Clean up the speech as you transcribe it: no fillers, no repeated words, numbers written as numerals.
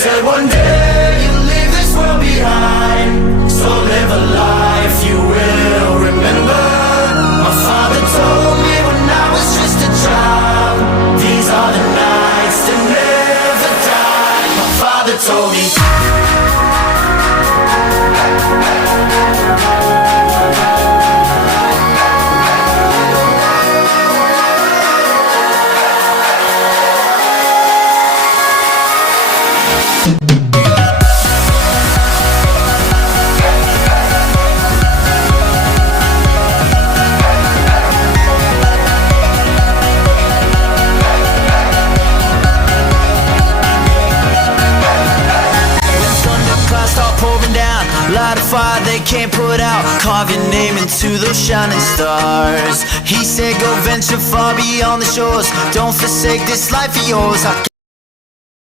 said one day you'll leave this world behind, so live a life you will remember. My father told me when I was just a child, these are the nights that never die. My father told me. Light a fire they can't put out, carve your name into those shining stars. He said go venture far beyond the shores, don't forsake this life of yours. I